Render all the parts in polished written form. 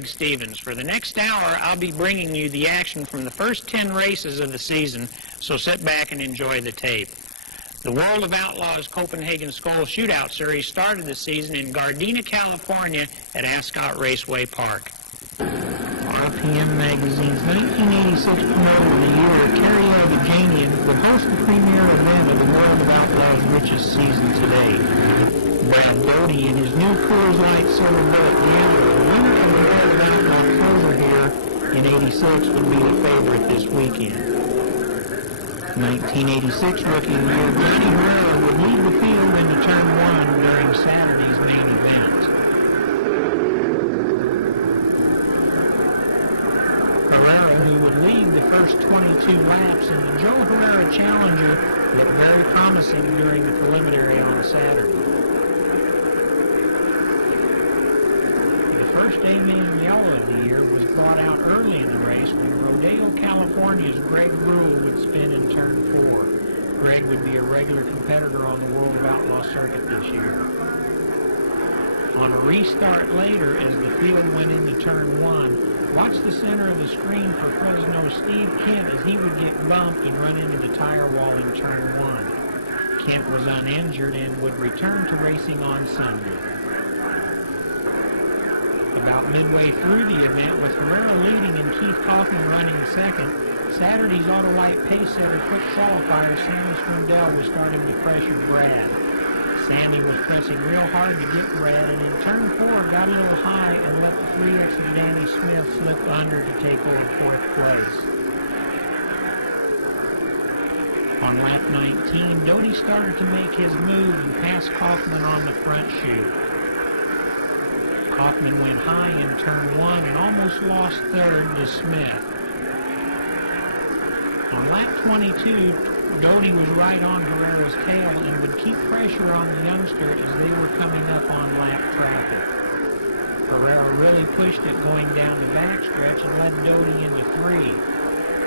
Greg Stevens. For the next hour, I'll be bringing you the action from the first 10 races of the season, so sit back and enjoy the tape. The World of Outlaws Copenhagen Skull Shootout Series started the season in Gardena, California at Ascot Raceway Park. RPM Magazine's 1986 promoter of the year, Terry Jr, will host the premier event of the World of Outlaws' richest season today. Brad Doty in his new Coors Light Silver Bullet Gambler, the winner of the World of Outlaws Closer here in '86, would be the favorite this weekend. 1986 Rookie of the Year, Blaney would lead the field into Turn 1 during Saturday's main event. Herrera, who would lead the first 22 laps in the Joe Herrera Challenger, looked very promising during the preliminary on Saturday. The first Amen Yellow of the year was brought out early in the race when Rodeo, California's Greg Rule would spin in Turn 4. Greg would be a regular competitor on the World of Outlaw circuit this year. On a restart later, as the field went into Turn 1, watch the center of the screen for Fresno's Steve Kent as he would get bumped and run into the tire wall in Turn 1. Kent was uninjured and would return to racing on Sunday. About midway through the event, with Herrera leading and Keith Kaufman running second, Saturday's Autolite pacesetter quick qualifier Sammy Swindell was starting to pressure Brad. Sammy was pressing real hard to get Brad, and in Turn 4 got a little high and let the 3X of Danny Smith slip under to take over fourth place. On lap 19, Doty started to make his move and passed Kaufman on the front chute. Kaufman went high in Turn 1 and almost lost third to Smith. On lap 22, Doty was right on Herrera's tail and would keep pressure on the youngster as they were coming up on lap traffic. Herrera really pushed it going down the backstretch and led Doty into 3.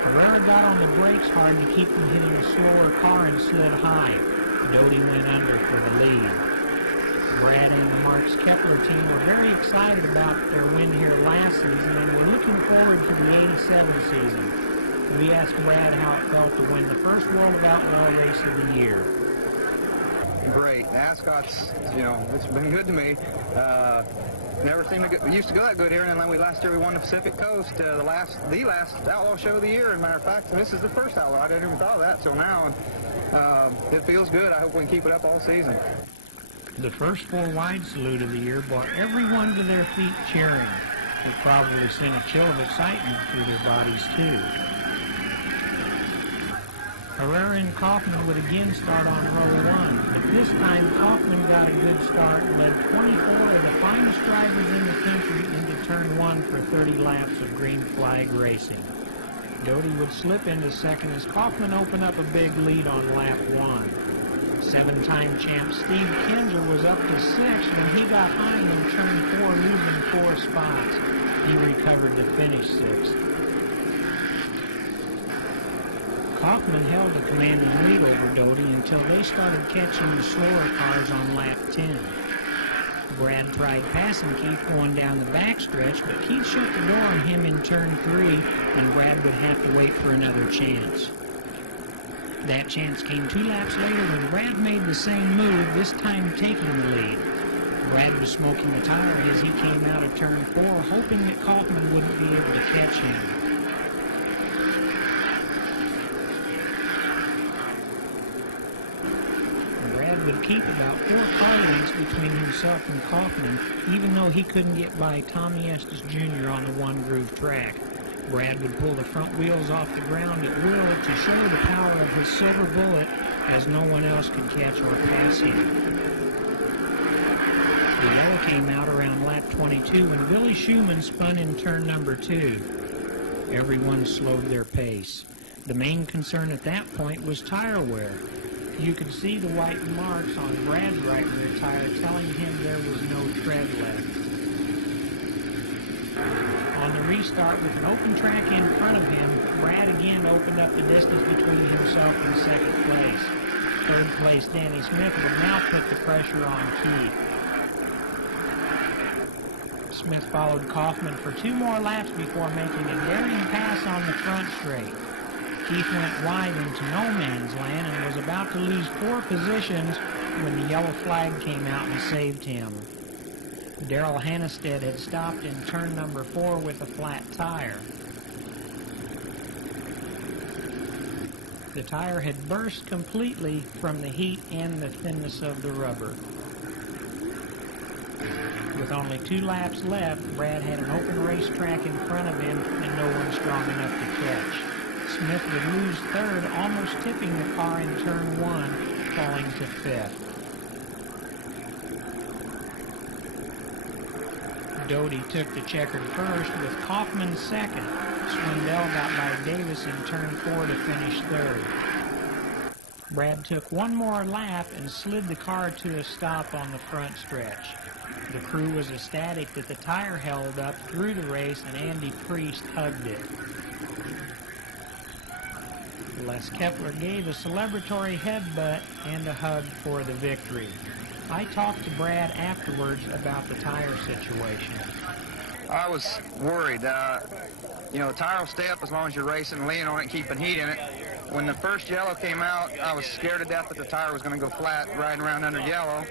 Herrera got on the brakes hard to keep from hitting a slower car and slid high. Doty went under for the lead. Brad and the Marks Kepler team were very excited about their win here last season and were looking forward to the '87 season. We asked Brad how it felt to win the first World of Outlaw race of the year. Great. Ascot's, it's been good to me. Never seemed to used to go that good here, and then last year we won the Pacific Coast, the last Outlaw show of the year, as a matter of fact. And this is the first Outlaw. I didn't even thought of that till now, and it feels good. I hope we can keep it up all season. The first 4-wide salute of the year brought everyone to their feet cheering. It probably sent a chill of excitement through their bodies, too. Herrera and Kaufman would again start on row 1, but this time Kaufman got a good start and led 24 of the finest drivers in the country into Turn 1 for 30 laps of green flag racing. Doty would slip into second as Kaufman opened up a big lead on lap 1. 7-time champ Steve Kinser was up to 6th when he got high in Turn 4, losing 4 spots. He recovered to finish 6th. Kaufman held a commanding lead over Doty until they started catching the slower cars on lap 10. Brad tried passing Keith going down the backstretch, but Keith shut the door on him in Turn 3, and Brad would have to wait for another chance. That chance came 2 laps later when Brad made the same move, this time taking the lead. Brad was smoking the tire as he came out of Turn 4, hoping that Kaufman wouldn't be able to catch him. Brad would keep about 4 car lengths between himself and Kaufman, even though he couldn't get by Tommy Estes Jr. on the one-groove track. Brad would pull the front wheels off the ground at will to show the power of his silver bullet, as no one else could catch or pass him. The yellow came out around lap 22 when Billy Schumann spun in turn number 2. Everyone slowed their pace. The main concern at that point was tire wear. You could see the white marks on Brad's right rear tire telling him there was no tread left. On the restart with an open track in front of him, Brad again opened up the distance between himself and second place. Third place Danny Smith would now put the pressure on Keith. Smith followed Kaufman for 2 more laps before making a daring pass on the front straight. Keith went wide into no man's land and was about to lose 4 positions when the yellow flag came out and saved him. Darrell Hannestead had stopped in turn number 4 with a flat tire. The tire had burst completely from the heat and the thinness of the rubber. With only 2 laps left, Brad had an open racetrack in front of him and no one strong enough to catch. Smith would lose 3rd, almost tipping the car in turn 1, falling to 5th. Doty took the checkered first with Kaufman 2nd. Swindell got by Davis in turn 4 to finish 3rd. Brad took 1 more lap and slid the car to a stop on the front stretch. The crew was ecstatic that the tire held up through the race and Andy Priest hugged it. Les Kepler gave a celebratory headbutt and a hug for the victory. I talked to Brad afterwards about the tire situation. I was worried. You know, the tire will stay up as long as you're racing and leaning on it and keeping heat in it. When the first yellow came out, I was scared to death that the tire was going to go flat riding around under yellow.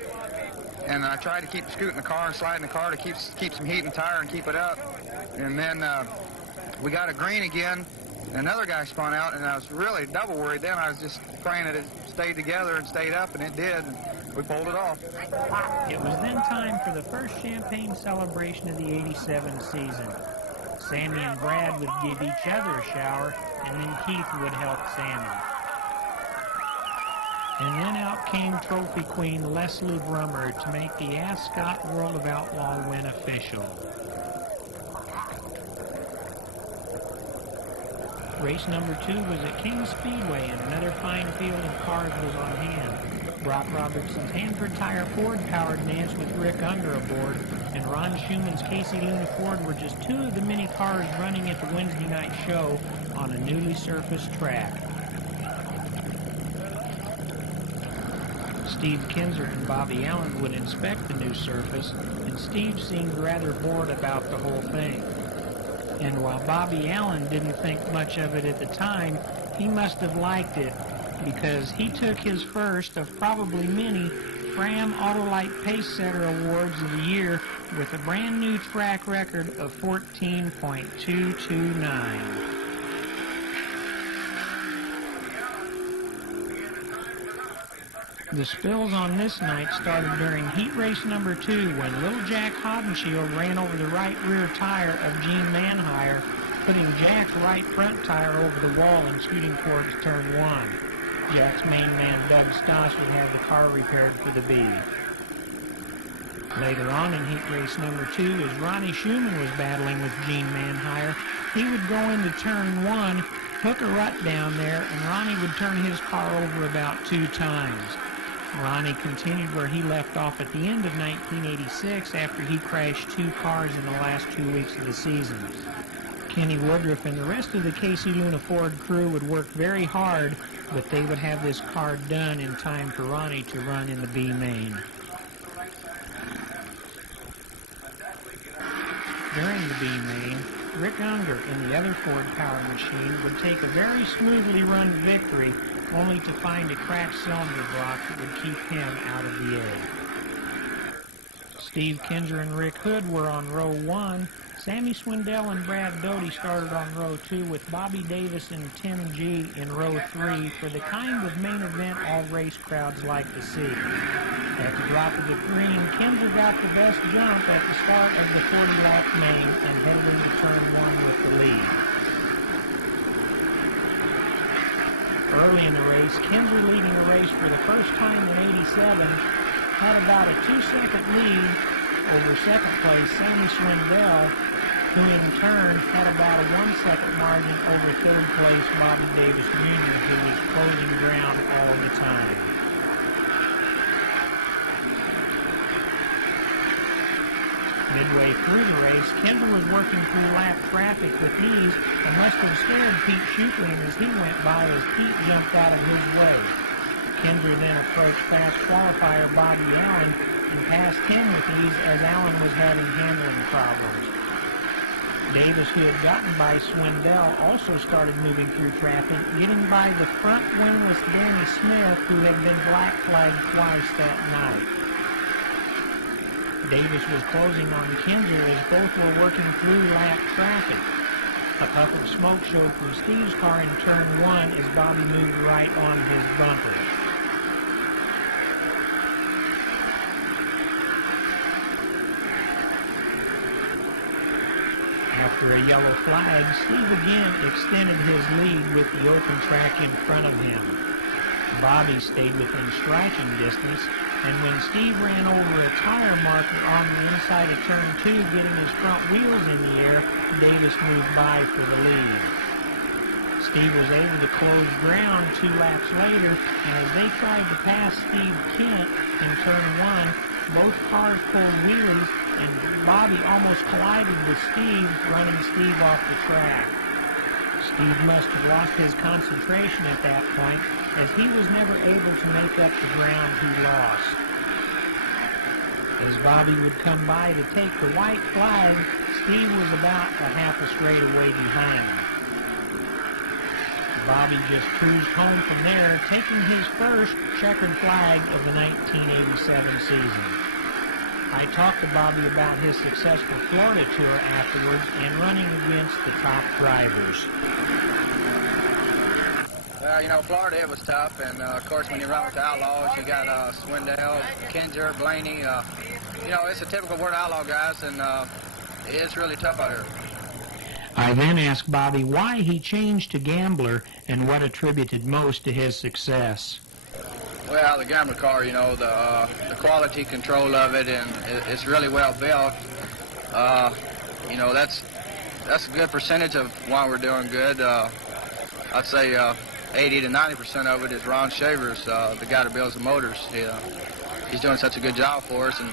And I tried to keep scooting the car and sliding the car to keep some heat in the tire and keep it up. And then we got a green again. Another guy spun out, and I was really double worried then. I was just praying that it stayed together and stayed up, and it did. And we pulled it off. It was then time for the first champagne celebration of the '87 season. Sammy and Brad would give each other a shower, and then Keith would help Sammy. And then out came Trophy Queen Leslie Brummer to make the Ascot World of Outlaw win official. Race number 2 was at King Speedway, and another fine field of cars was on hand. Brock Robertson's Hanford Tire Ford-powered Nance with Rick Unger aboard, and Ron Schuman's Casey Luna Ford were just 2 of the many cars running at the Wednesday night show on a newly surfaced track. Steve Kinser and Bobby Allen would inspect the new surface, and Steve seemed rather bored about the whole thing. And while Bobby Allen didn't think much of it at the time, he must have liked it, because he took his first of probably many Fram Autolite Pacesetter Awards of the year with a brand new track record of 14.229. The spills on this night started during heat race number 2 when little Jac Haudenschild ran over the right rear tire of Gene Manhire, putting Jac's right front tire over the wall and scooting towards turn 1. Jac's main man Doug Stoss would have the car repaired for the B. Later on in heat race number 2, as Ronnie Schumann was battling with Gene Manhire, he would go into turn 1, hook a rut down there, and Ronnie would turn his car over about 2 times. Ronnie continued where he left off at the end of 1986 after he crashed 2 cars in the last 2 weeks of the season. Kenny Woodruff and the rest of the Casey Luna Ford crew would work very hard, but they would have this car done in time for Ronnie to run in the B main. During the B main, Rick Unger in the other Ford power machine would take a very smoothly run victory, only to find a cracked cylinder block that would keep him out of the A. Steve Kinser and Rick Hood were on row 1. Sammy Swindell and Brad Doty started on row 2 with Bobby Davis and Tim G in row 3 for the kind of main event all race crowds like to see. At the drop of the green, Kinser got the best jump at the start of the 40-lap main and headed into turn 1 with the lead. Early in the race, Kinser, leading the race for the first time in '87, had about a 2-second lead over second place Sammy Swindell, who in turn had about a 1-second margin over third place Bobby Davis Jr., who was closing ground all the time. Midway through the race, Kinser was working through lap traffic with ease and must have scared Pete Schuplin as he went by as Pete jumped out of his way. Kinser then approached fast qualifier Bobby Allen, and passed him with ease as Allen was having handling problems. Davis, who had gotten by Swindell, also started moving through traffic, getting by the front wingless Danny Smith, who had been black flagged twice that night. Davis was closing on Kinser as both were working through lap traffic. A puff of smoke showed from Steve's car in turn 1 as Bobby moved right on his bumper. After a yellow flag, Steve again extended his lead with the open track in front of him. Bobby stayed within striking distance, and when Steve ran over a tire marker on the inside of turn 2, getting his front wheels in the air, Davis moved by for the lead. Steve was able to close ground 2 laps later, and as they tried to pass Steve Kent in turn 1, both cars pulled wheelies, and Bobby almost collided with Steve, running Steve off the track. Steve must have lost his concentration at that point, as he was never able to make up the ground he lost. As Bobby would come by to take the white flag, Steve was about a half a straightaway behind. Bobby just cruised home from there, taking his first checkered flag of the 1987 season. I talked to Bobby about his successful Florida tour afterwards and running against the top drivers. Well, you know, Florida, it was tough, and of course, when you run with the Outlaws, you got Swindell, Kinser, Blaney. You know, it's a typical Word Outlaw guys, and it's really tough out here. I then asked Bobby why he changed to Gambler and what attributed most to his success. Well, the Gambler car, you know, the quality control of it, and it's really well built. You know, that's a good percentage of why we're doing good. I'd say 80 to 90% of it is Ron Shavers, the guy that builds the motors. He's doing such a good job for us, and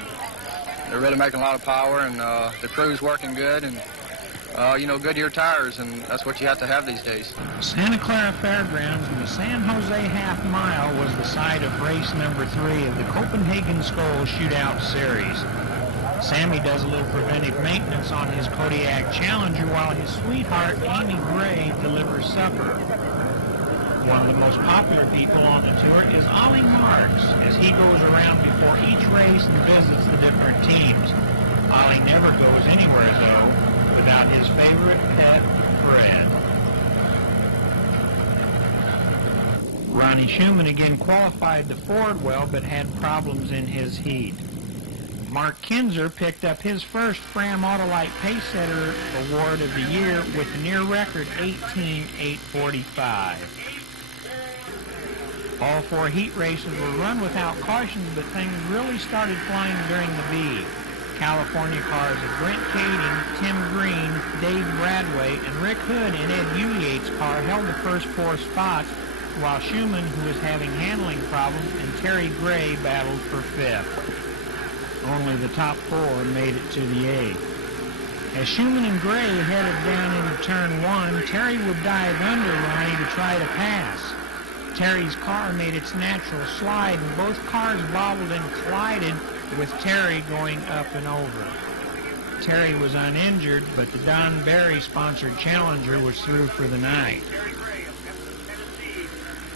they're really making a lot of power, and the crew's working good, and you know, Goodyear tires, and that's what you have to have these days. Santa Clara Fairgrounds and the San Jose Half Mile was the site of race number 3 of the Copenhagen Skull Shootout Series. Sammy does a little preventive maintenance on his Kodiak Challenger while his sweetheart, Amy Gray, delivers supper. One of the most popular people on the tour is Ollie Marks, as he goes around before each race and visits the different teams. Ollie never goes anywhere, though, without his favorite pet, Fred. Ronnie Schumann again qualified the Ford well, but had problems in his heat. Mark Kinser picked up his first Fram Autolite Pacesetter Award of the year with a near record 18.845. All 4 heat races were run without cautions, but things really started flying during the V. California cars of Brent Kading, Tim Green, Dave Bradway, and Rick Hood in Ed Uliate's car held the first 4 spots, while Schumann, who was having handling problems, and Terry Gray battled for 5th. Only the top 4 made it to the 8th. As Schumann and Gray headed down into turn 1, Terry would dive under Ronnie to try to pass. Terry's car made its natural slide, and both cars bobbled and collided, with Terry going up and over. Terry was uninjured, but the Don Barry-sponsored Challenger was through for the night.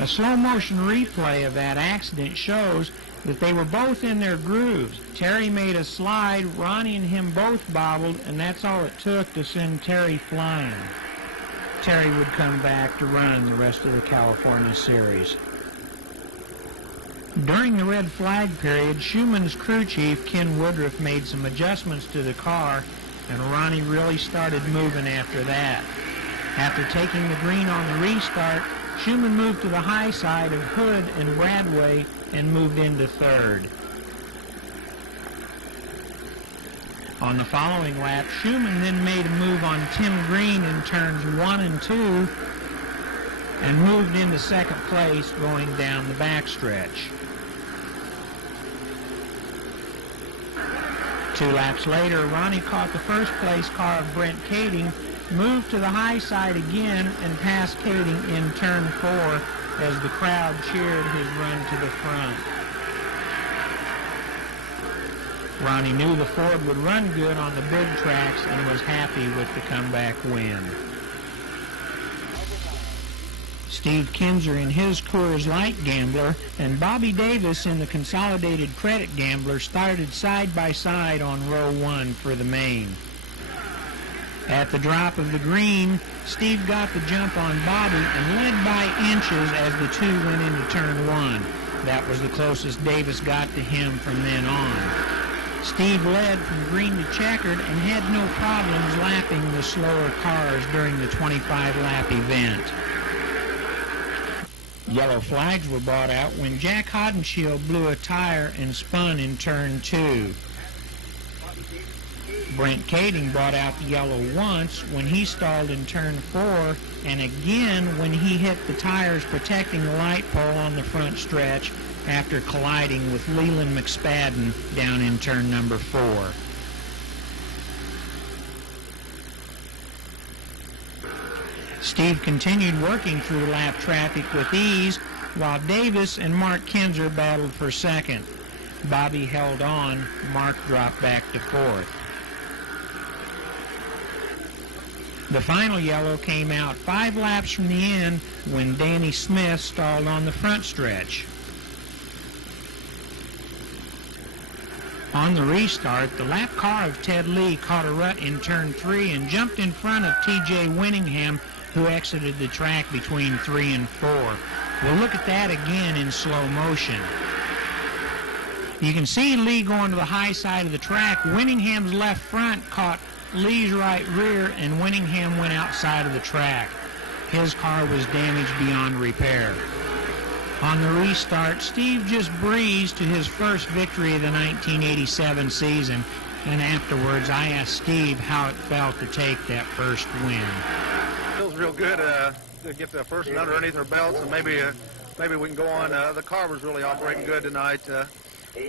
A slow-motion replay of that accident shows that they were both in their grooves. Terry made a slide, Ronnie and him both bobbled, and that's all it took to send Terry flying. Terry would come back to run the rest of the California Series. During the red flag period, Schumann's crew chief, Ken Woodruff, made some adjustments to the car, and Ronnie really started moving after that. After taking the green on the restart, Schumann moved to the high side of Hood and Bradway and moved into 3rd. On the following lap, Schumann then made a move on Tim Green in turns 1 and 2 and moved into 2nd place going down the backstretch. 2 laps later, Ronnie caught the first place car of Brent Kading, moved to the high side again, and passed Kading in turn 4 as the crowd cheered his run to the front. Ronnie knew the Ford would run good on the big tracks and was happy with the comeback win. Steve Kinser in his Coors Light Gambler and Bobby Davis in the Consolidated Credit Gambler started side by side on row 1 for the main. At the drop of the green, Steve got the jump on Bobby and led by inches as the two went into turn 1. That was the closest Davis got to him from then on. Steve led from green to checkered and had no problems lapping the slower cars during the 25-lap event. Yellow flags were brought out when Jac Haudenschild blew a tire and spun in turn 2. Brent Kading brought out the yellow once when he stalled in turn 4, and again when he hit the tires protecting the light pole on the front stretch after colliding with Leland McSpadden down in turn number 4. Steve continued working through lap traffic with ease, while Davis and Mark Kinser battled for second. Bobby held on. Mark dropped back to 4th. The final yellow came out 5 laps from the end when Danny Smith stalled on the front stretch. On the restart, the lap car of Ted Lee caught a rut in turn 3 and jumped in front of T.J. Winningham, who exited the track between 3 and 4. We'll look at that again in slow motion. You can see Lee going to the high side of the track. Winningham's left front caught Lee's right rear, and Winningham went outside of the track. His car was damaged beyond repair. On the restart, Steve just breezed to his first victory of the 1987 season, and afterwards I asked Steve how it felt to take that first win. Feels real good to get the first one underneath our belts, and maybe we can go on. The car was really operating good tonight.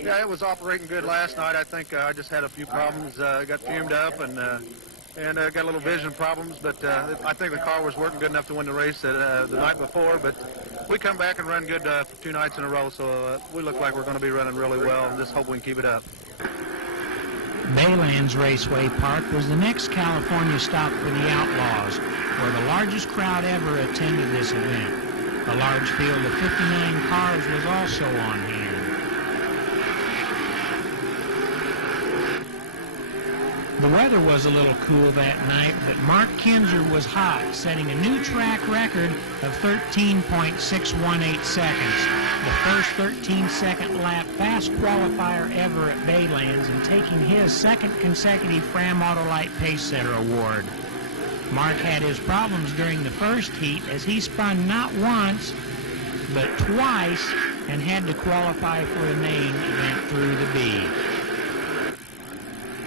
Yeah, it was operating good last night. I think I just had a few problems. Got fumed up and got a little vision problems, but I think the car was working good enough to win the race the night before. But we come back and run good for 2 nights in a row, so we look like we're going to be running really well, and just hope we can keep it up. Baylands Raceway Park was the next California stop for the Outlaws, where the largest crowd ever attended this event. A large field of 59 cars was also on hand. The weather was a little cool that night, but Mark Kinser was hot, setting a new track record of 13.618 seconds, the first 13-second lap fast qualifier ever at Baylands, and taking his second consecutive Fram Autolite Pacesetter award. Mark had his problems during the first heat as he spun not once, but twice, and had to qualify for the main event through the B.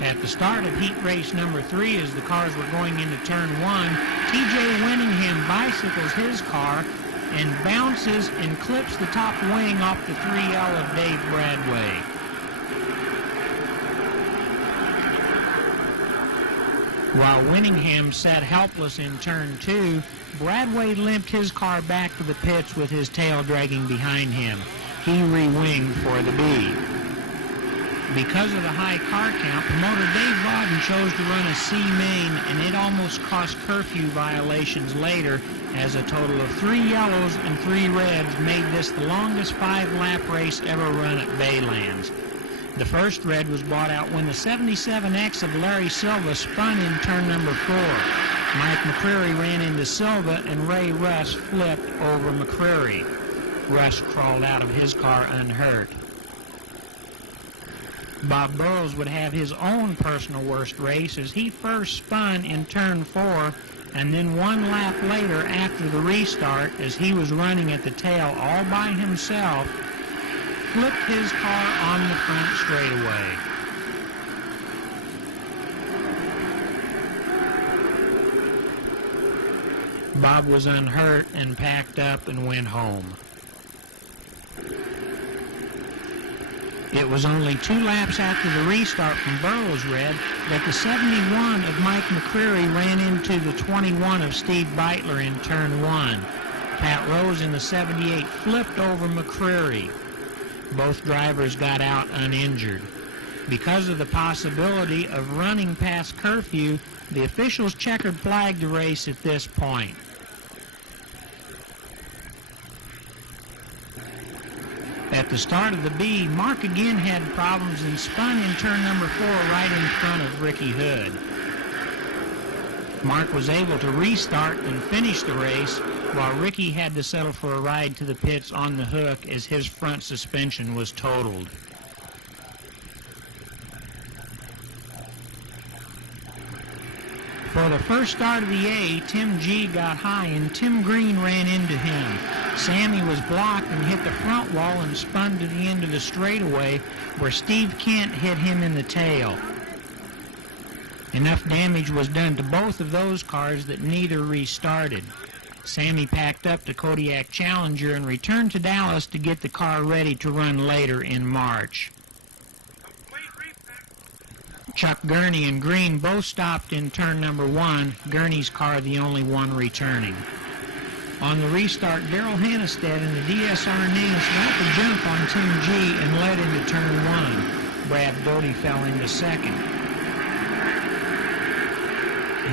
At the start of heat race number 3, as the cars were going into turn 1, T.J. Winningham bicycles his car and bounces and clips the top wing off the 3L of Dave Bradway. While Winningham sat helpless in turn 2, Bradway limped his car back to the pits with his tail dragging behind him. He re-winged for the B. Because of the high car count, promoter Dave Vauden chose to run a C main, and it almost cost curfew violations later, as a total of 3 yellows and 3 reds made this the longest 5-lap race ever run at Baylands. The first red was brought out when the 77X of Larry Silva spun in turn number 4. Mike McCreary ran into Silva, and Ray Russ flipped over McCreary. Russ crawled out of his car unhurt. Bob Burrows would have his own personal worst race as he first spun in turn 4, and then 1 lap later after the restart, as he was running at the tail all by himself, flipped his car on the front straightaway. Bob was unhurt and packed up and went home. It was only 2 laps after the restart from Burrows' red that the 71 of Mike McCreary ran into the 21 of Steve Beitler in turn 1. Pat Rose in the 78 flipped over McCreary. Both drivers got out uninjured. Because of the possibility of running past curfew, the officials checkered flag the race at this point. At the start of the B, Mark again had problems and spun in turn number 4 right in front of Ricky Hood. Mark was able to restart and finish the race, while Ricky had to settle for a ride to the pits on the hook as his front suspension was totaled. For the first start of the A, Tim G got high and Tim Green ran into him. Sammy was blocked and hit the front wall and spun to the end of the straightaway, where Steve Kent hit him in the tail. Enough damage was done to both of those cars that neither restarted. Sammy packed up the Kodiak Challenger and returned to Dallas to get the car ready to run later in March. Chuck Gurney and Green both stopped in turn number 1, Gurney's car the only one returning. On the restart, Daryl Hannestead and the DSR names got the jump on Tim G and led into turn 1. Brad Doty fell into second.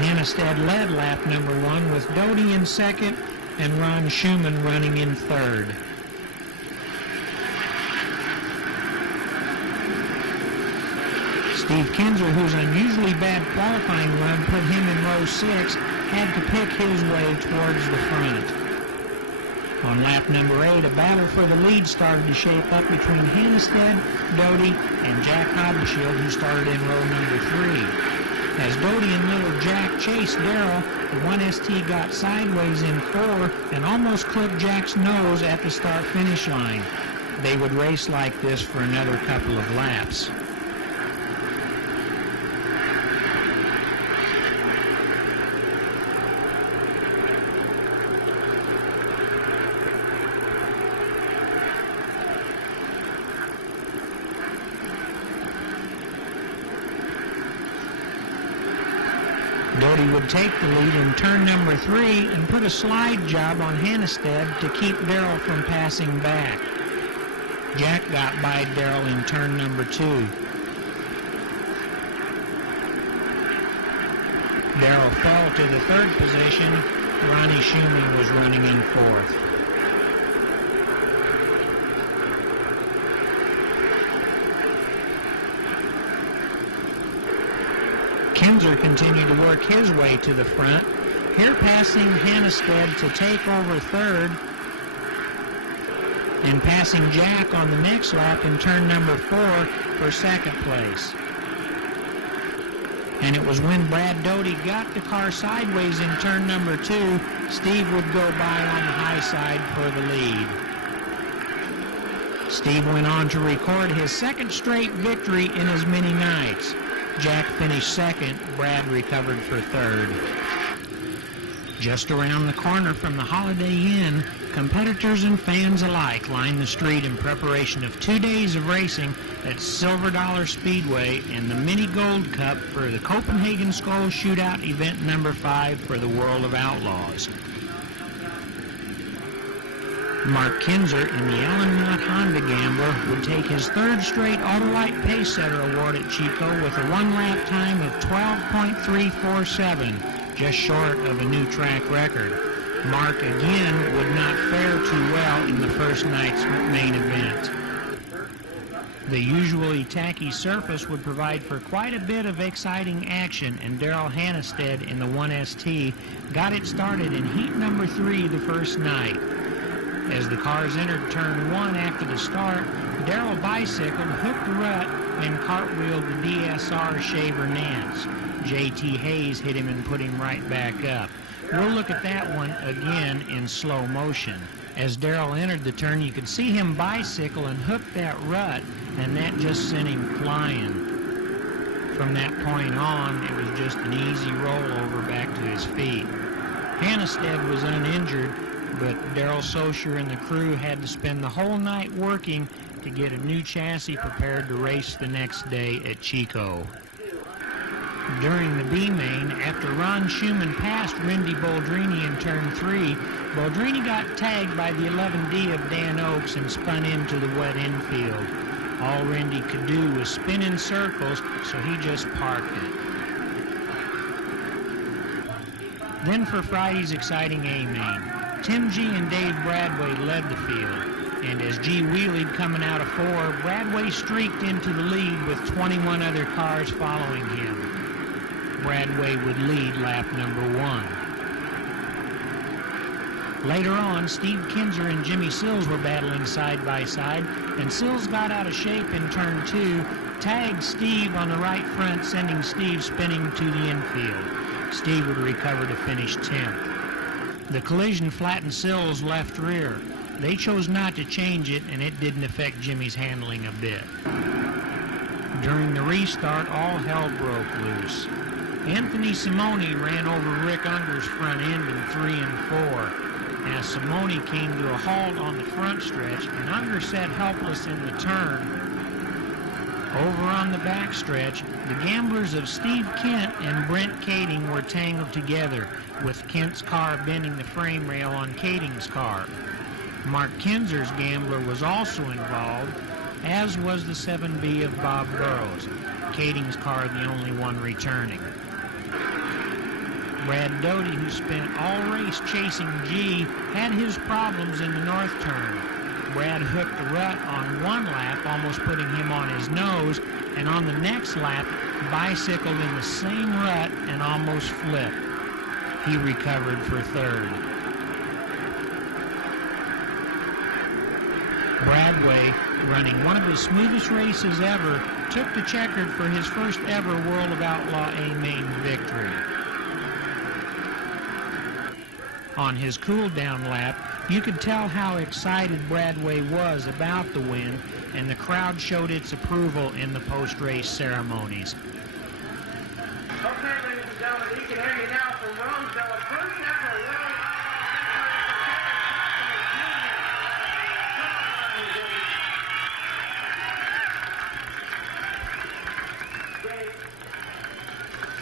Hannestead led lap number 1 with Doty in second and Ron Schumann running in third. Steve Kinser, whose unusually bad qualifying run put him in row 6, had to pick his way towards the front. On lap number 8, a battle for the lead started to shape up between Hannestead, Doty, and Jac Haudenschild, who started in row number 3. As Doty and little Jack chased Darrell, the 1ST got sideways in 4 and almost clipped Jack's nose at the start-finish line. They would race like this for another couple of laps. Doty would take the lead in turn number 3 and put a slide job on Hannestead to keep Darrell from passing back. Jack got by Darrell in turn number 2. Darrell fell to the 3rd position. Ronnie Schumann was running in 4th. Kinser continued to work his way to the front, here passing Hannestead to take over 3rd, and passing Jack on the next lap in turn number 4 for 2nd place. And it was when Brad Doty got the car sideways in turn number 2, Steve would go by on the high side for the lead. Steve went on to record his 2nd straight victory in as many nights. Jack finished 2nd, Brad recovered for 3rd. Just around the corner from the Holiday Inn, competitors and fans alike lined the street in preparation of 2 days of racing at Silver Dollar Speedway and the Mini Gold Cup for the Copenhagen Skull Shootout event number 5 for the World of Outlaws. Mark Kinser in the Allen Knott Honda Gambler would take his 3rd straight Autolite Pacesetter Award at Chico with a 1-lap time of 12.347, just short of a new track record. Mark again would not fare too well in the first night's main event. The usually tacky surface would provide for quite a bit of exciting action, and Daryl Hannestead in the 1ST got it started in heat number 3 the first night. As the cars entered turn 1 after the start, Darrell bicycled, hooked a rut, and cartwheeled the DSR Shaver Nance. J.T. Hayes hit him and put him right back up. We'll look at that one again in slow motion. As Darrell entered the turn, you could see him bicycle and hook that rut, and that just sent him flying. From that point on, it was just an easy rollover back to his feet. Hannestead was uninjured, but Darrell Socher and the crew had to spend the whole night working to get a new chassis prepared to race the next day at Chico. During the B-main, after Ron Schumann passed Randy Boldrini in turn 3, Boldrini got tagged by the 11D of Dan Oakes and spun into the wet infield. All Rendy could do was spin in circles, so he just parked it. Then for Friday's exciting A-main, Tim G and Dave Bradway led the field, and as G wheelied coming out of 4, Bradway streaked into the lead with 21 other cars following him. Bradway would lead lap number 1. Later on, Steve Kinser and Jimmy Sills were battling side by side, and Sills got out of shape in turn 2, tagged Steve on the right front, sending Steve spinning to the infield. Steve would recover to finish 10th. The collision flattened Sills' left rear. They chose not to change it, and it didn't affect Jimmy's handling a bit. During the restart, all hell broke loose. Anthony Simoni ran over Rick Unger's front end in 3 and 4. As Simoni came to a halt on the front stretch, and Unger sat helpless in the turn. Over on the backstretch, the gamblers of Steve Kent and Brent Kading were tangled together, with Kent's car bending the frame rail on Kading's car. Mark Kinser's gambler was also involved, as was the 7B of Bob Burrows, Kading's car the only one returning. Brad Doty, who spent all race chasing G, had his problems in the north turn. Brad hooked a rut on one lap, almost putting him on his nose, and on the next lap, bicycled in the same rut and almost flipped. He recovered for 3rd. Bradway, running one of his smoothest races ever, took the checkered for his first ever World of Outlaw A-main victory. On his cool-down lap, you could tell how excited Bradway was about the win, and the crowd showed its approval in the post-race ceremonies. Okay, ladies and gentlemen, you can hear me now from Roseville. First ever World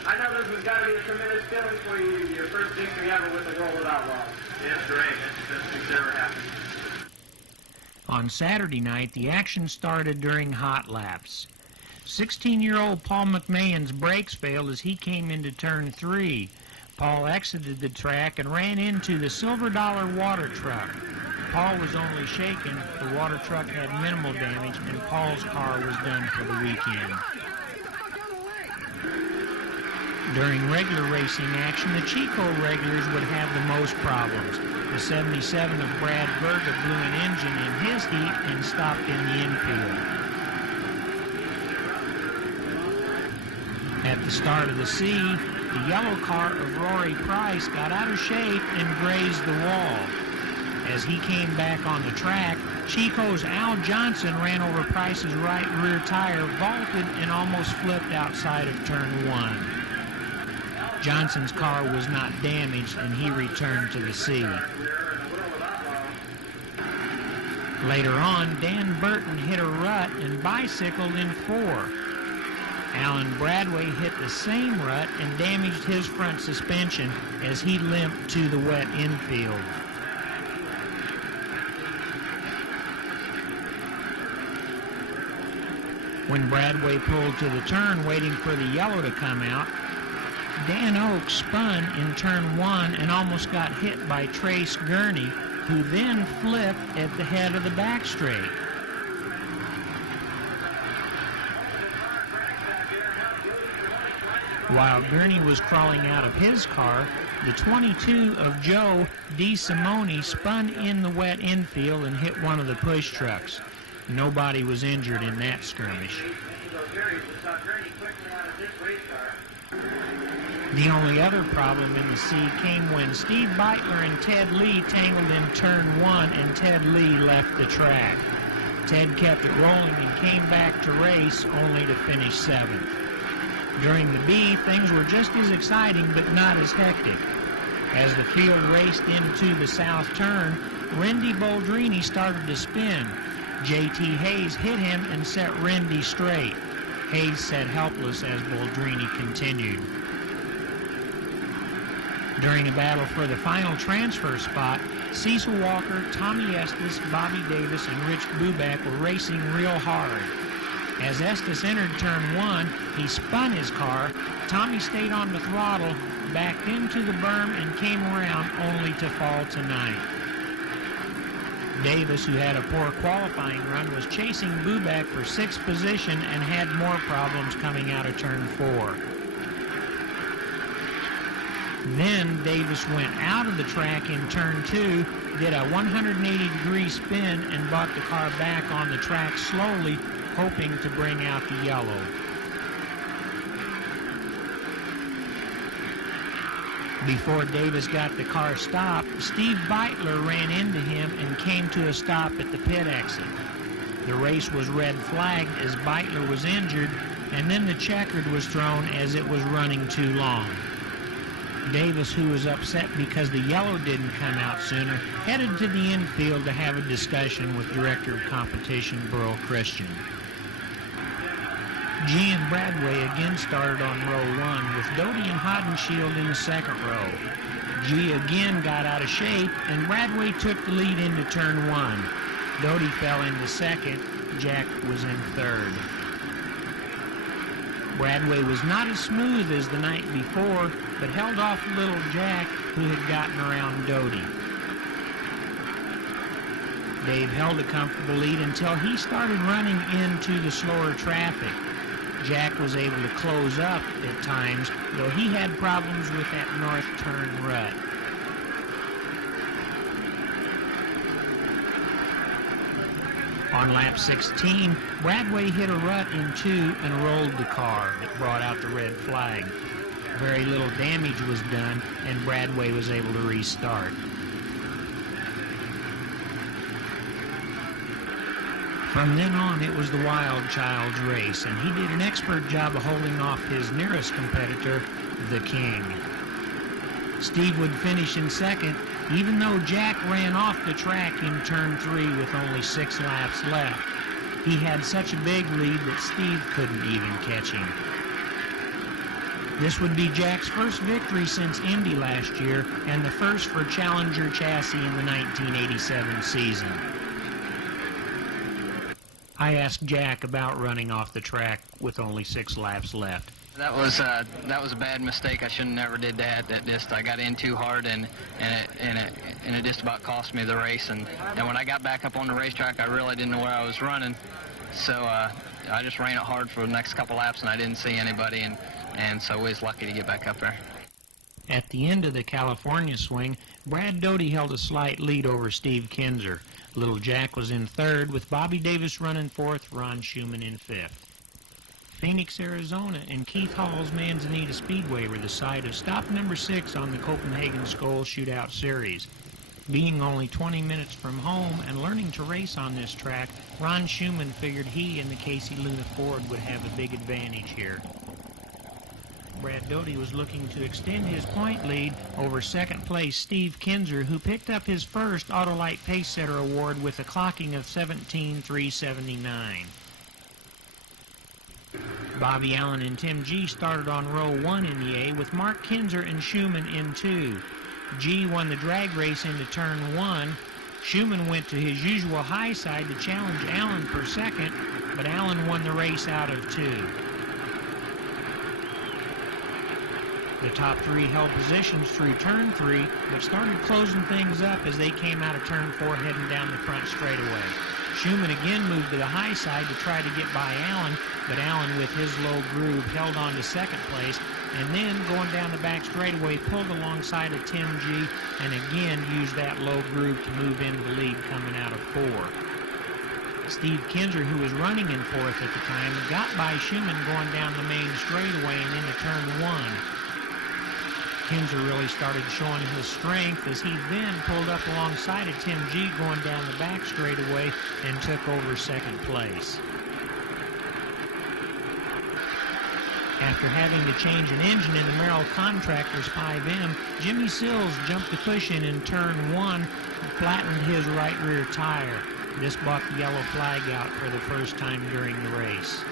I know this has got to be a tremendous feeling for you, your first victory ever with the World of Outlaws. Yeah, it's great. It's the best thing's ever happened. On Saturday night, the action started during hot laps. 16-year-old Paul McMahon's brakes failed as he came into turn 3. Paul exited the track and ran into the Silver Dollar water truck. Paul was only shaken, the water truck had minimal damage, and Paul's car was done for the weekend. During regular racing action, the Chico regulars would have the most problems. The 77 of Brad Berga blew an engine in his heat and stopped in the infield. At the start of the C, the yellow car of Rory Price got out of shape and grazed the wall. As he came back on the track, Chico's Al Johnson ran over Price's right rear tire, vaulted, and almost flipped outside of turn 1. Johnson's car was not damaged, and he returned to the C. Later on, Dan Burton hit a rut and bicycled in 4. Alan Bradway hit the same rut and damaged his front suspension as he limped to the wet infield. When Bradway pulled to the turn waiting for the yellow to come out, Dan Oakes spun in turn 1 and almost got hit by Trace Gurney, who then flipped at the head of the back straight. While Gurney was crawling out of his car, the 22 of Joe DeSimone spun in the wet infield and hit one of the push trucks. Nobody was injured in that skirmish. The only other problem in the C came when Steve Beitler and Ted Lee tangled in turn 1 and Ted Lee left the track. Ted kept it rolling and came back to race, only to finish 7th. During the B, things were just as exciting but not as hectic. As the field raced into the south turn, Rendy Boldrini started to spin. J.T. Hayes hit him and set Rendy straight. Hayes sat helpless as Boldrini continued. During a battle for the final transfer spot, Cecil Walker, Tommy Estes, Bobby Davis, and Rich Buback were racing real hard. As Estes entered turn 1, he spun his car. Tommy stayed on the throttle, backed into the berm, and came around only to fall to 9th. Davis, who had a poor qualifying run, was chasing Buback for 6th position and had more problems coming out of turn 4. Then Davis went out of the track in turn 2, did a 180-degree spin, and brought the car back on the track slowly, hoping to bring out the yellow. Before Davis got the car stopped, Steve Beitler ran into him and came to a stop at the pit exit. The race was red flagged as Beitler was injured, and then the checkered was thrown as it was running too long. Davis, who was upset because the yellow didn't come out sooner, headed to the infield to have a discussion with Director of Competition Burl Christian. G and Bradway again started on row 1 with Doty and Haudenschild in the second row. G again got out of shape, and Bradway took the lead into turn 1. Doty fell into second. Jac was in third. Bradway was not as smooth as the night before, but held off little Jac, who had gotten around Doty. Dave held a comfortable lead until he started running into the slower traffic. Jac was able to close up at times, though he had problems with that north turn rut. On lap 16, Bradway hit a rut in 2 and rolled the car that brought out the red flag. Very little damage was done, and Bradway was able to restart. From then on, it was the Wild Child's race, and he did an expert job of holding off his nearest competitor, the King. Steve would finish in second, even though Jac ran off the track in turn 3 with only 6 laps left. He had such a big lead that Steve couldn't even catch him. This would be Jac's first victory since Indy last year, and the first for Challenger chassis in the 1987 season. I asked Jac about running off the track with only 6 laps left. That was a bad mistake. I should have never did that. I got in too hard, and it just about cost me the race. And when I got back up on the racetrack, I really didn't know where I was running. So I just ran it hard for the next couple laps, and I didn't see anybody, and so we was lucky to get back up there. At the end of the California swing, Brad Doty held a slight lead over Steve Kinser. Little Jac was in third, with Bobby Davis running fourth, Ron Schumann in fifth. Phoenix, Arizona, and Keith Hall's Manzanita Speedway were the site of stop number 6 on the Copenhagen Skull Shootout Series. Being only 20 minutes from home and learning to race on this track, Ron Schumann figured he and the Casey Luna Ford would have a big advantage here. Brad Doty was looking to extend his point lead over second-place Steve Kinser, who picked up his first Autolite Pacesetter Award with a clocking of 17,379. Bobby Allen and Tim G started on row 1 in the A, with Mark Kinser and Schumann in 2. G won the drag race into turn 1. Schumann went to his usual high side to challenge Allen for second, but Allen won the race out of 2. The top 3 held positions through turn 3, but started closing things up as they came out of turn 4 heading down the front straightaway. Schumann again moved to the high side to try to get by Allen, but Allen, with his low groove, held on to second place, and then going down the back straightaway, pulled alongside of Tim G, and again used that low groove to move into the lead coming out of 4. Steve Kinser, who was running in fourth at the time, got by Schumann going down the main straightaway and into turn 1. Kinser really started showing his strength as he then pulled up alongside of Tim G going down the back straightaway and took over second place. After having to change an engine in the Merrill Contractors 5M, Jimmy Sills jumped the cushion in turn 1 and flattened his right rear tire. This brought the yellow flag out for the first time during the race.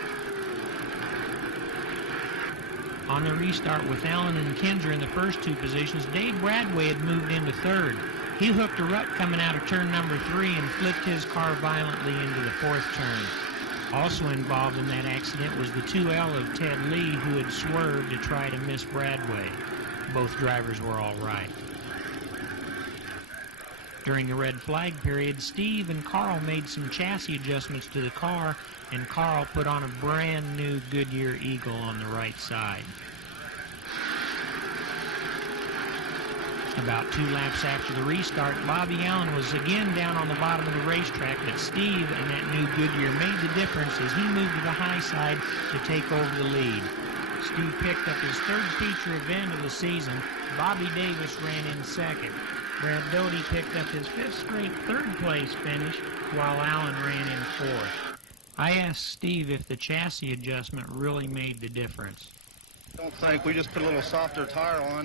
On the restart with Allen and Kinser in the first 2 positions, Dave Bradway had moved into third. He hooked a rut coming out of turn number 3 and flipped his car violently into the 4th turn. Also involved in that accident was the 2L of Ted Lee, who had swerved to try to miss Bradway. Both drivers were all right. During the red flag period, Steve and Carl made some chassis adjustments to the car, and Carl put on a brand new Goodyear Eagle on the right side. About 2 laps after the restart, Bobby Allen was again down on the bottom of the racetrack, but Steve and that new Goodyear made the difference as he moved to the high side to take over the lead. Steve picked up his 3rd feature event of the season. Bobby Davis ran in 2nd. Brad Doty picked up his 5th straight 3rd place finish, while Allen ran in 4th. I asked Steve if the chassis adjustment really made the difference. I don't think. We just put a little softer tire on,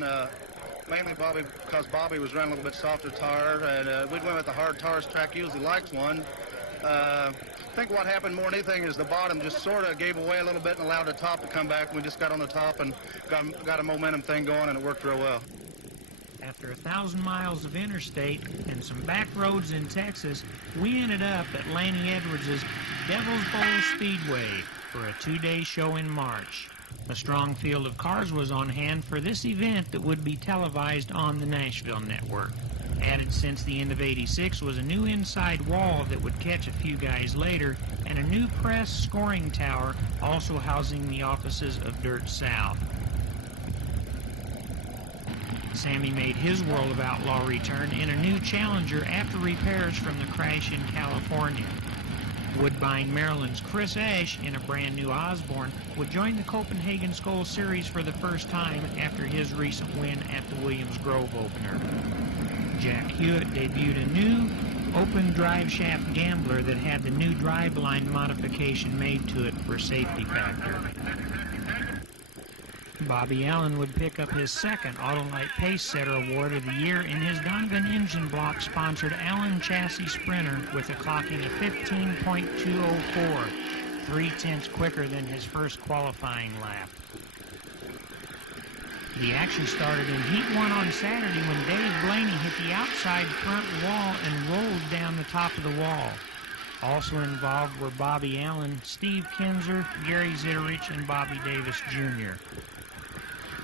mainly because Bobby was running a little bit softer tire, and we went with the hard tires track usually likes one. I think what happened more than anything is the bottom just sort of gave away a little bit and allowed the top to come back. We just got on the top and got a momentum thing going, and it worked real well. After 1,000 miles of interstate and some back roads in Texas, we ended up at Lanny Edwards' Devil's Bowl Speedway for a 2-day show in March. A strong field of cars was on hand for this event that would be televised on the Nashville network. Added since the end of '86 was a new inside wall that would catch a few guys later, and a new press scoring tower also housing the offices of Dirt South. Sammy made his World of Outlaw return in a new Challenger after repairs from the crash in California. Woodbine, Maryland's Chris Ash, in a brand new Osborne, would join the Copenhagen Skull Series for the first time after his recent win at the Williams Grove opener. Jack Hewitt debuted a new open drive shaft Gambler that had the new driveline modification made to it for safety factor. Bobby Allen would pick up his 2nd Autolite Pace Setter Award of the year in his Donovan Engine Block-sponsored Allen Chassis Sprinter with a clocking of 15.204, 3/10 quicker than his first qualifying lap. The action started in Heat 1 on Saturday when Dave Blaney hit the outside front wall and rolled down the top of the wall. Also involved were Bobby Allen, Steve Kinser, Gary Zitterich, and Bobby Davis Jr.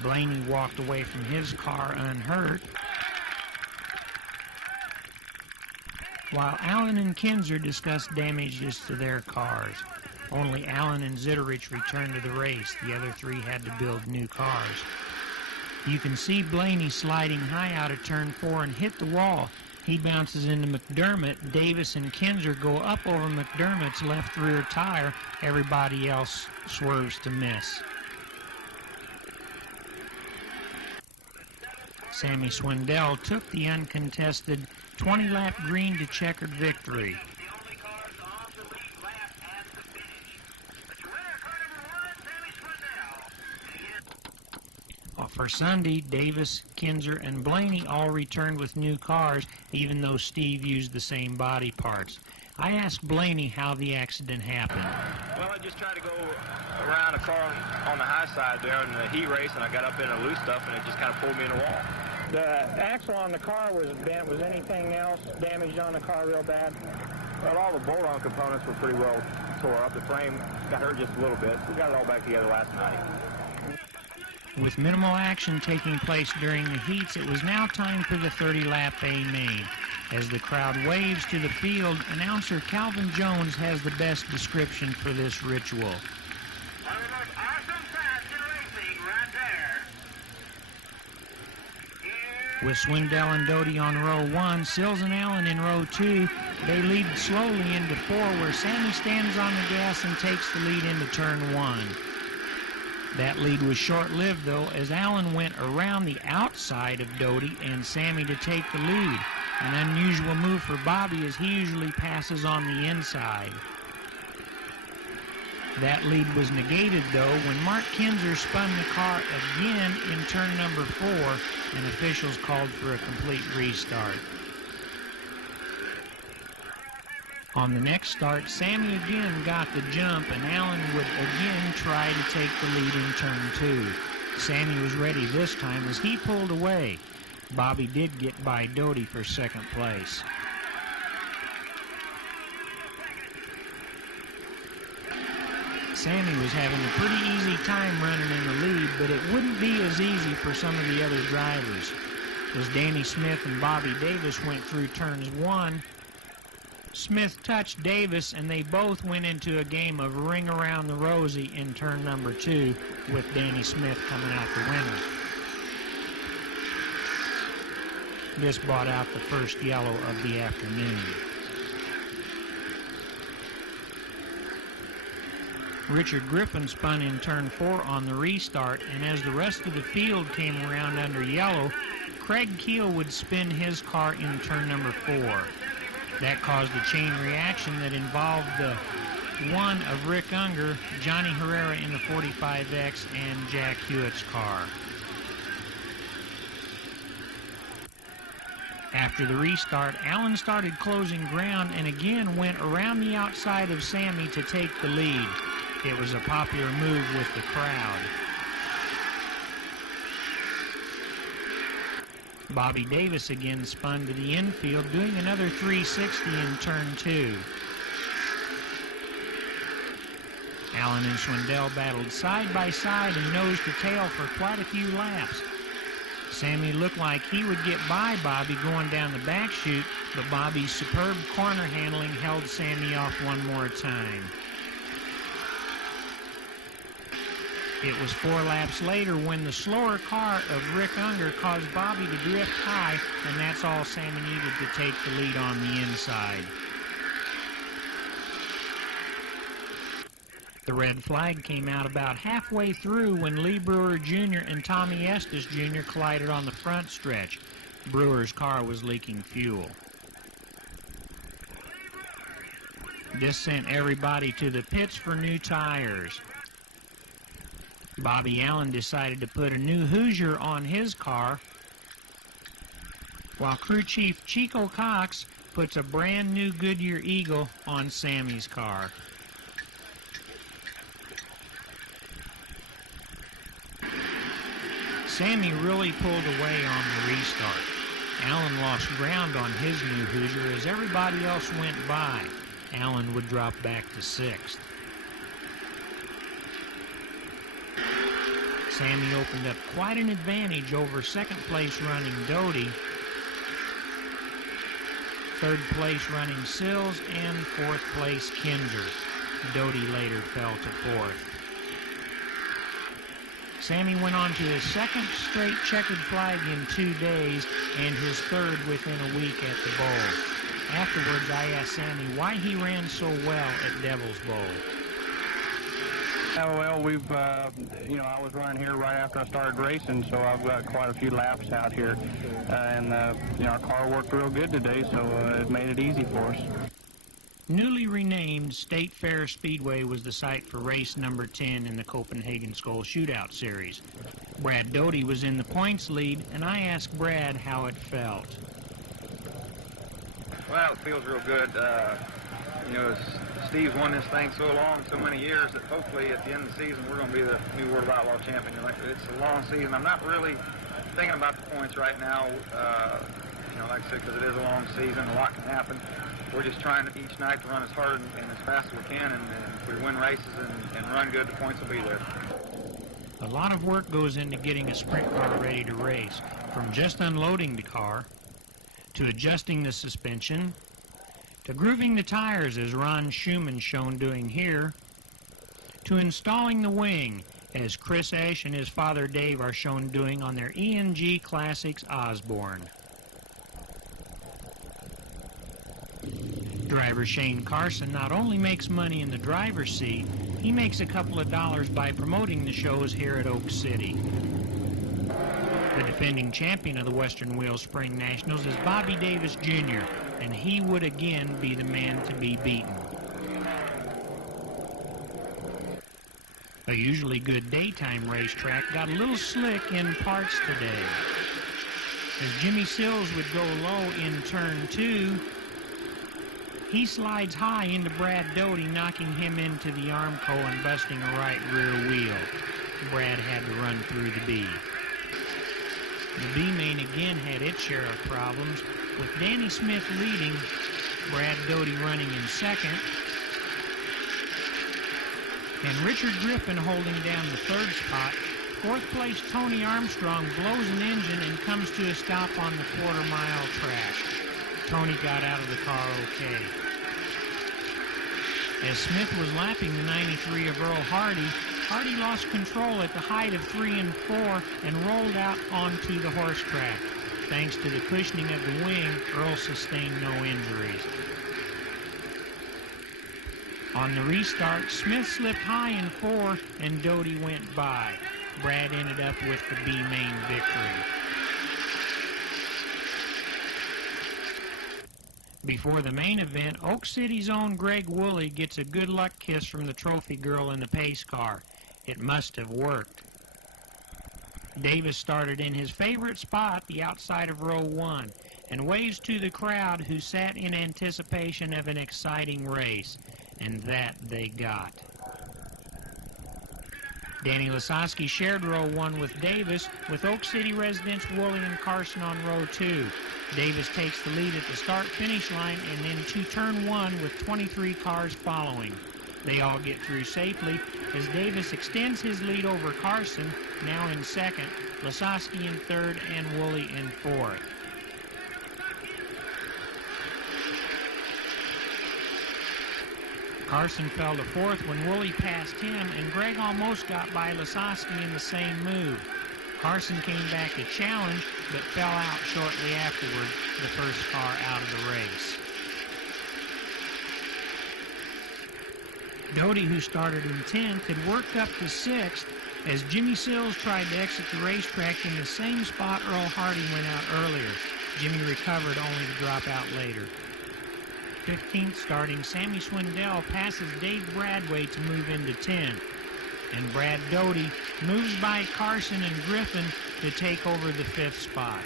Blaney walked away from his car unhurt, while Allen and Kinser discussed damages to their cars. Only Allen and Zitterich returned to the race. The other 3 had to build new cars. You can see Blaney sliding high out of turn 4 and hit the wall. He bounces into McDermott. Davis and Kinser go up over McDermott's left rear tire. Everybody else swerves to miss. Sammy Swindell took the uncontested 20-lap green to checkered victory. For Sunday, Davis, Kinser, and Blaney all returned with new cars, even though Steve used the same body parts. I asked Blaney how the accident happened. Well, I just tried to go around a car on the high side there in the heat race, and I got up in the loose stuff, and it just kind of pulled me in the wall. The axle on the car was bent. Was anything else damaged on the car real bad? Well, all the bolt-on components were pretty well tore up. The frame got hurt just a little bit. We got it all back together last night. With minimal action taking place during the heats, it was now time for the 30-lap A main. As the crowd waves to the field, announcer Calvin Jones has the best description for this ritual. With Swindell and Doty on row 1, Sills and Allen in row 2, they lead slowly into 4, where Sammy stands on the gas and takes the lead into turn 1. That lead was short-lived, though, as Allen went around the outside of Doty and Sammy to take the lead. An unusual move for Bobby, as he usually passes on the inside. That lead was negated, though, when Mark Kinser spun the car again in turn number 4, and officials called for a complete restart. On the next start, Sammy again got the jump, and Allen would again try to take the lead in turn 2. Sammy was ready this time as he pulled away. Bobby did get by Doty for second place. Sammy was having a pretty easy time running in the lead, but it wouldn't be as easy for some of the other drivers. As Danny Smith and Bobby Davis went through turns 1, Smith touched Davis, and they both went into a game of ring around the rosy in turn number 2, with Danny Smith coming out the winner. This brought out the first yellow of the afternoon. Richard Griffin spun in turn 4 on the restart, and as the rest of the field came around under yellow, Craig Keel would spin his car in turn number 4. That caused a chain reaction that involved the one of Rick Unger, Johnny Herrera in the 45X, and Jack Hewitt's car. After the restart, Allen started closing ground and again went around the outside of Sammy to take the lead. It was a popular move with the crowd. Bobby Davis again spun to the infield, doing another 360 in turn 2. Allen and Swindell battled side by side and nose to tail for quite a few laps. Sammy looked like he would get by Bobby going down the back chute, but Bobby's superb corner handling held Sammy off one more time. It was 4 laps later when the slower car of Rick Unger caused Bobby to drift high, and that's all Sammy needed to take the lead on the inside. The red flag came out about halfway through when Lee Brewer Jr. and Tommy Estes Jr. collided on the front stretch. Brewer's car was leaking fuel. This sent everybody to the pits for new tires. Bobby Allen decided to put a new Hoosier on his car, while crew chief Chico Cox puts a brand new Goodyear Eagle on Sammy's car. Sammy really pulled away on the restart. Allen lost ground on his new Hoosier as everybody else went by. Allen would drop back to 6th. Sammy opened up quite an advantage over second-place running Doty, third-place running Sills, and fourth-place Kinser. Doty later fell to 4th. Sammy went on to his second straight checkered flag in 2 days and his third within a week at the Bowl. Afterwards, I asked Sammy why he ran so well at Devil's Bowl. Well, we've, I was running here right after I started racing, so I've got quite a few laps out here. Our car worked real good today, so it made it easy for us. Newly renamed State Fair Speedway was the site for race number 10 in the Copenhagen Skull Shootout Series. Brad Doty was in the points lead, and I asked Brad how it felt. Well, it feels real good. Steve's won this thing so long, so many years, that hopefully at the end of the season we're going to be the new World Outlaw champion. It's a long season. I'm not really thinking about the points right now, like I said, because it is a long season. A lot can happen. We're just trying each night to run as hard and as fast as we can, and if we win races and run good, the points will be there. A lot of work goes into getting a sprint car ready to race, from just unloading the car, to adjusting the suspension, to grooving the tires as Ron Schumann shown doing here, to installing the wing as Chris Ash and his father Dave are shown doing on their ENG Classics Osborne. Driver Shane Carson not only makes money in the driver's seat, he makes a couple of dollars by promoting the shows here at Oak City. The defending champion of the Western Wheel Spring Nationals is Bobby Davis Jr., and he would again be the man to be beaten. A usually good daytime racetrack got a little slick in parts today. As Jimmy Sills would go low in turn 2, he slides high into Brad Doty, knocking him into the Armco and busting a right rear wheel. Brad had to run through the B. The B main again had its share of problems, with Danny Smith leading, Brad Doty running in second, and Richard Griffin holding down the third spot. Fourth place Tony Armstrong blows an engine and comes to a stop on the quarter-mile track. Tony got out of the car okay. As Smith was lapping the 93 of Earl Hardy, Hardy lost control at the height of 3 and 4 and rolled out onto the horse track. Thanks to the cushioning of the wing, Earl sustained no injuries. On the restart, Smith slipped high in 4 and Doty went by. Brad ended up with the B main victory. Before the main event, Oak City's own Greg Woolley gets a good luck kiss from the trophy girl in the pace car. It must have worked. Davis started in his favorite spot, the outside of row 1, and waves to the crowd who sat in anticipation of an exciting race. And that they got. Danny Lasowski shared row 1 with Davis, with Oak City residents Woolley and Carson on row 2. Davis takes the lead at the start-finish line and into turn 1 with 23 cars following. They all get through safely as Davis extends his lead over Carson, now in second, Lasowski in third, and Woolley in fourth. Carson fell to fourth when Woolley passed him, and Greg almost got by Lasowski in the same move. Carson came back to challenge, but fell out shortly afterward, the first car out of the race. Doty, who started in 10th, had worked up to 6th as Jimmy Sills tried to exit the racetrack in the same spot Earl Hardy went out earlier. Jimmy recovered only to drop out later. 15th starting Sammy Swindell passes Dave Bradway to move into 10th. And Brad Doty moves by Carson and Griffin to take over the 5th spot.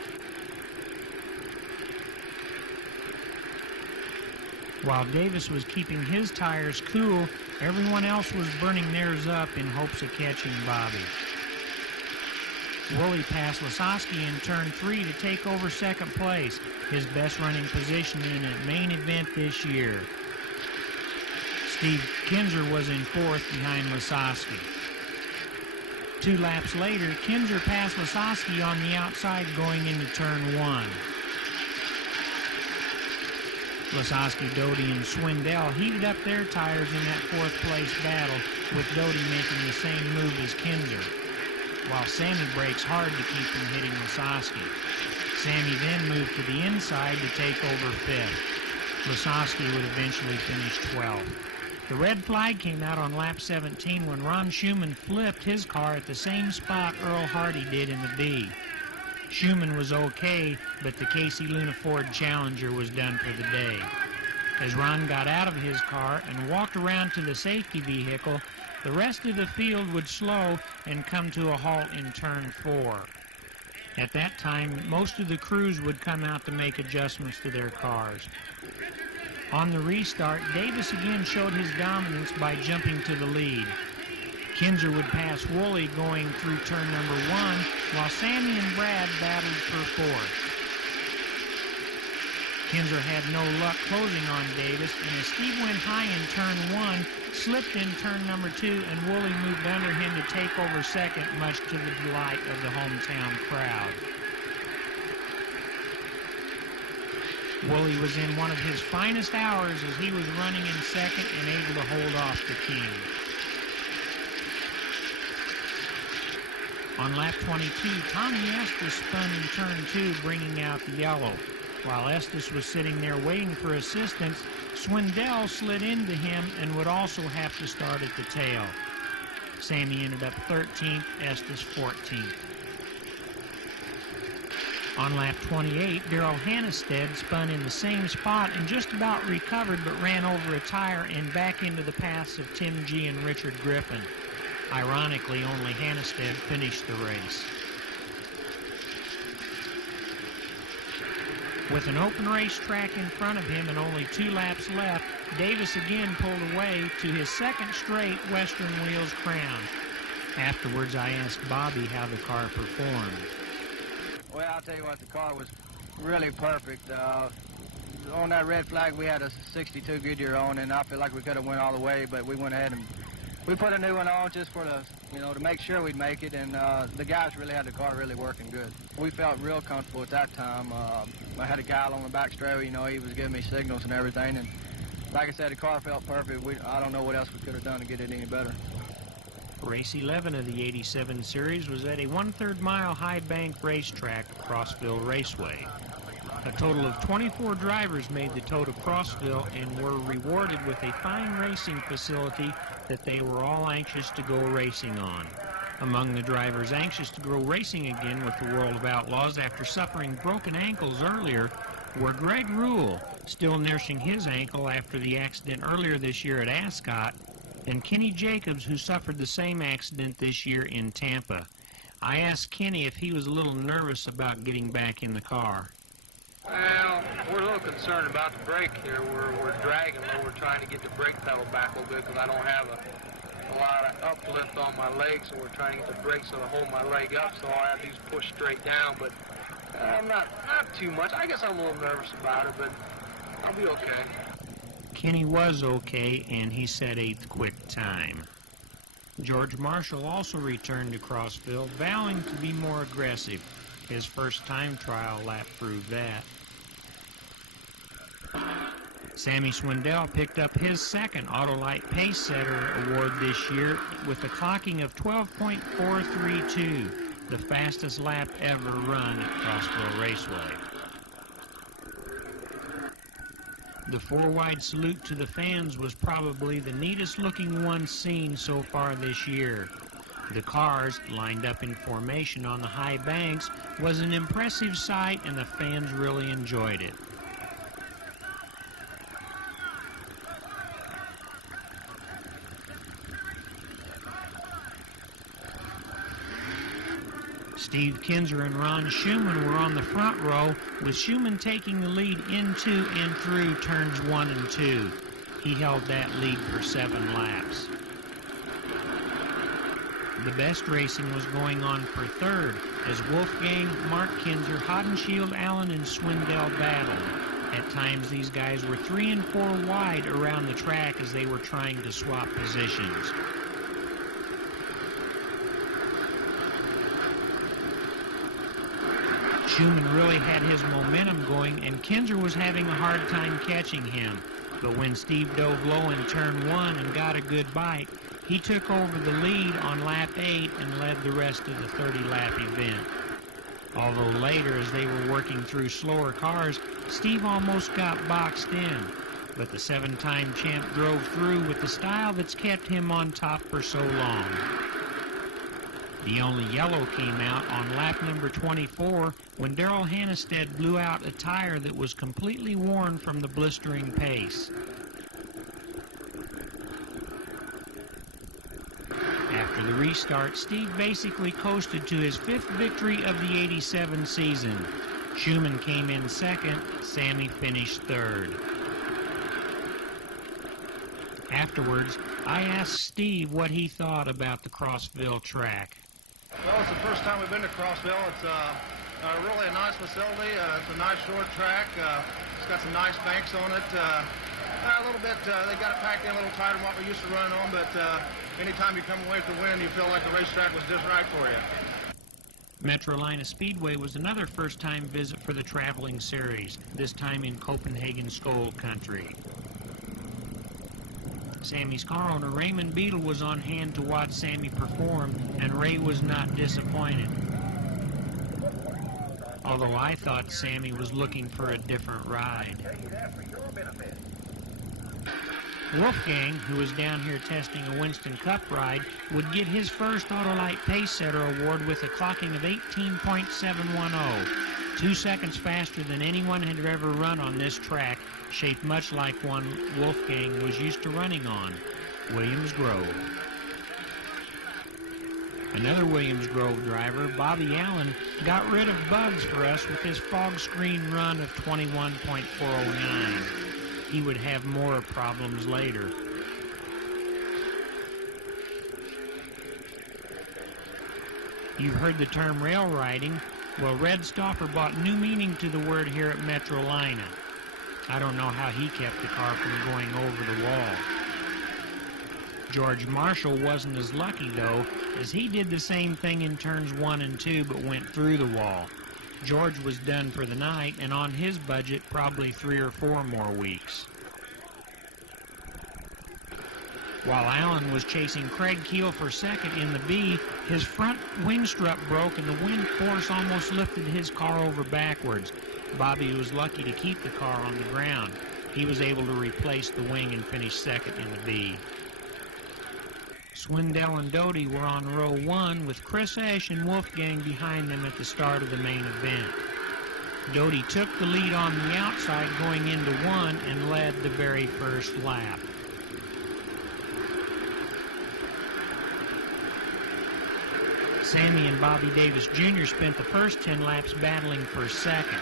While Davis was keeping his tires cool, everyone else was burning theirs up in hopes of catching Bobby. Woolley passed Lasowski in turn 3 to take over second place, his best running position in a main event this year. Steve Kinser was in 4th behind Lasowski. 2 laps later, Kinser passed Lasowski on the outside going into turn 1. Lasowski, Doty, and Swindell heated up their tires in that 4th place battle, with Doty making the same move as Kinser, while Sammy brakes hard to keep from hitting Lasowski. Sammy then moved to the inside to take over 5th. Lasowski would eventually finish 12th. The red flag came out on lap 17 when Ron Schumann flipped his car at the same spot Earl Hardy did in the B. Schumann was okay, but the Casey Luna Ford Challenger was done for the day. As Ron got out of his car and walked around to the safety vehicle, the rest of the field would slow and come to a halt in turn 4. At that time, most of the crews would come out to make adjustments to their cars. On the restart, Davis again showed his dominance by jumping to the lead. Kinser would pass Woolley going through turn number 1, while Sammy and Brad battled for 4th. Kinser had no luck closing on Davis, and as Steve went high in turn 1, slipped in turn number 2, and Woolley moved under him to take over second, much to the delight of the hometown crowd. Woolley was in one of his finest hours as he was running in second and able to hold off the King. On lap 22, Tommy Estes spun in turn 2, bringing out the yellow. While Estes was sitting there waiting for assistance, Swindell slid into him and would also have to start at the tail. Sammy ended up 13th, Estes 14th. On lap 28, Darrell Hannestead spun in the same spot and just about recovered, but ran over a tire and back into the paths of Tim G. and Richard Griffin. Ironically, only Hannestead finished the race. With an open racetrack in front of him and only 2 laps left, Davis again pulled away to his second straight Western Wheels crown. Afterwards, I asked Bobby how the car performed. Well, I'll tell you what, the car was really perfect. On that red flag, we had a 62 Goodyear on, and I feel like we could have went all the way, but we went ahead and We put a new one on just for the, to make sure we'd make it, and the guys really had the car really working good. We felt real comfortable at that time. I had a guy on the back straightaway, he was giving me signals and everything, and like I said, the car felt perfect. I don't know what else we could have done to get it any better. Race 11 of the 87 series was at a 1/3 mile high bank racetrack, Crossville Raceway. A total of 24 drivers made the tow to Crossville and were rewarded with a fine racing facility that they were all anxious to go racing on. Among the drivers anxious to go racing again with the World of Outlaws after suffering broken ankles earlier were Greg Rule, still nursing his ankle after the accident earlier this year at Ascot, and Kenny Jacobs, who suffered the same accident this year in Tampa. I asked Kenny if he was a little nervous about getting back in the car. Well, we're a little concerned about the brake here. We're dragging low. We're trying to get the brake pedal back a little bit because I don't have a lot of uplift on my legs, so we're trying to get the brakes so to hold my leg up, so I have these pushed straight down, but not too much. I guess I'm a little nervous about it, but I'll be okay. Kenny was okay, and he set 8th quick time. George Marshall also returned to Crossville, vowing to be more aggressive. His first time trial lap proved that. Sammy Swindell picked up his second Autolite Pace Setter award this year with a clocking of 12.432, the fastest lap ever run at Crossville Raceway. The 4-wide salute to the fans was probably the neatest looking one seen so far this year. The cars, lined up in formation on the high banks, was an impressive sight, and the fans really enjoyed it. Steve Kinser and Ron Schumann were on the front row, with Schumann taking the lead into and through turns 1 and 2. He held that lead for 7 laps. The best racing was going on for third as Wolfgang, Mark Kinser, Haudenschild, Allen, and Swindell battled. At times, these guys were 3 and 4 wide around the track as they were trying to swap positions. Schumann really had his momentum going, and Kinser was having a hard time catching him. But when Steve dove low in turn 1 and got a good bite, he took over the lead on lap 8 and led the rest of the 30-lap event. Although later, as they were working through slower cars, Steve almost got boxed in. But the 7-time champ drove through with the style that's kept him on top for so long. The only yellow came out on lap number 24 when Darrell Hannestead blew out a tire that was completely worn from the blistering pace. After the restart, Steve basically coasted to his 5th victory of the 87 season. Schumann came in 2nd, Sammy finished 3rd. Afterwards, I asked Steve what he thought about the Crossville track. Well, it's the first time we've been to Crossville. It's really a nice facility. It's a nice short track. It's got some nice banks on it. A little bit, they got it packed in a little tighter than what we used to run on, but anytime you come away with the win, you feel like the racetrack was just right for you. Metrolina Speedway was another first-time visit for the traveling series, this time in Copenhagen Skol country. Sammy's car owner Raymond Beadle was on hand to watch Sammy perform, and Ray was not disappointed. Although I thought Sammy was looking for a different ride. Wolfgang, who was down here testing a Winston Cup ride, would get his first Autolite Pace Setter award with a clocking of 18.710, 2 seconds faster than anyone had ever run on this track, shaped much like one Wolfgang was used to running on, Williams Grove. Another Williams Grove driver, Bobby Allen, got rid of bugs for us with his fog screen run of 21.409. He would have more problems later. You've heard the term rail riding. Well, Red Stauffer brought new meaning to the word here at Metrolina. I don't know how he kept the car from going over the wall. George Marshall wasn't as lucky, though, as he did the same thing in turns 1 and 2 but went through the wall. George was done for the night, and on his budget, probably 3 or 4 more weeks. While Allen was chasing Craig Keel for second in the B, his front wing strut broke and the wind force almost lifted his car over backwards. Bobby was lucky to keep the car on the ground. He was able to replace the wing and finish second in the B. Swindell and Doty were on row 1 with Chris Esch and Wolfgang behind them at the start of the main event. Doty took the lead on the outside going into 1 and led the very first lap. Sammy and Bobby Davis Jr. spent the first 10 laps battling for second.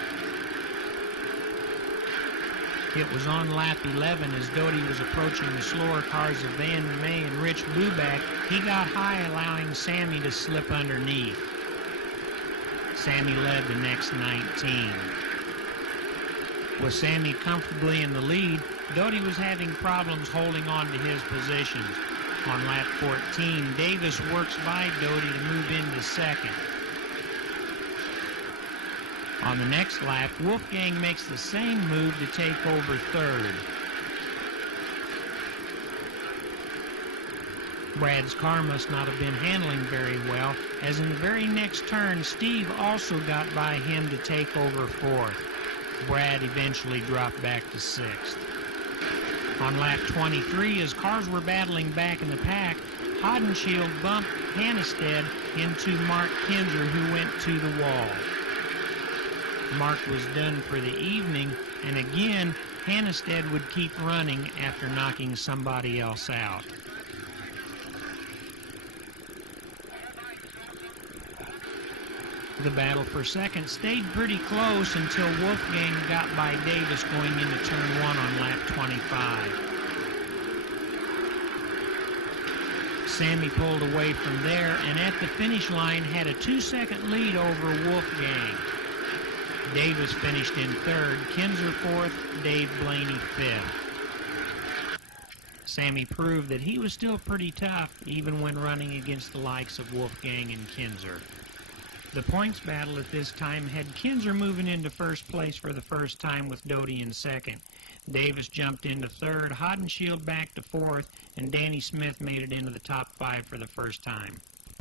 It was on lap 11 as Doty was approaching the slower cars of Van May and Rich Buback. He got high, allowing Sammy to slip underneath. Sammy led the next 19. With Sammy comfortably in the lead, Doty was having problems holding on to his positions. On lap 14, Davis works by Doty to move into second. On the next lap, Wolfgang makes the same move to take over third. Brad's car must not have been handling very well, as in the very next turn, Steve also got by him to take over fourth. Brad eventually dropped back to sixth. On lap 23, as cars were battling back in the pack, Haudenschild bumped Haudenschild into Mark Kinser, who went to the wall. Mark was done for the evening, and again, Haudenschild would keep running after knocking somebody else out. The battle for second stayed pretty close until Wolfgang got by Davis going into turn 1 on lap 25. Sammy pulled away from there and at the finish line had a 2-second lead over Wolfgang. Davis finished in third, Kinser fourth, Dave Blaney fifth. Sammy proved that he was still pretty tough even when running against the likes of Wolfgang and Kinser. The points battle at this time had Kinser moving into first place for the first time with Doty in second. Davis jumped into third, Haudenschild back to fourth, and Danny Smith made it into the top 5 for the first time.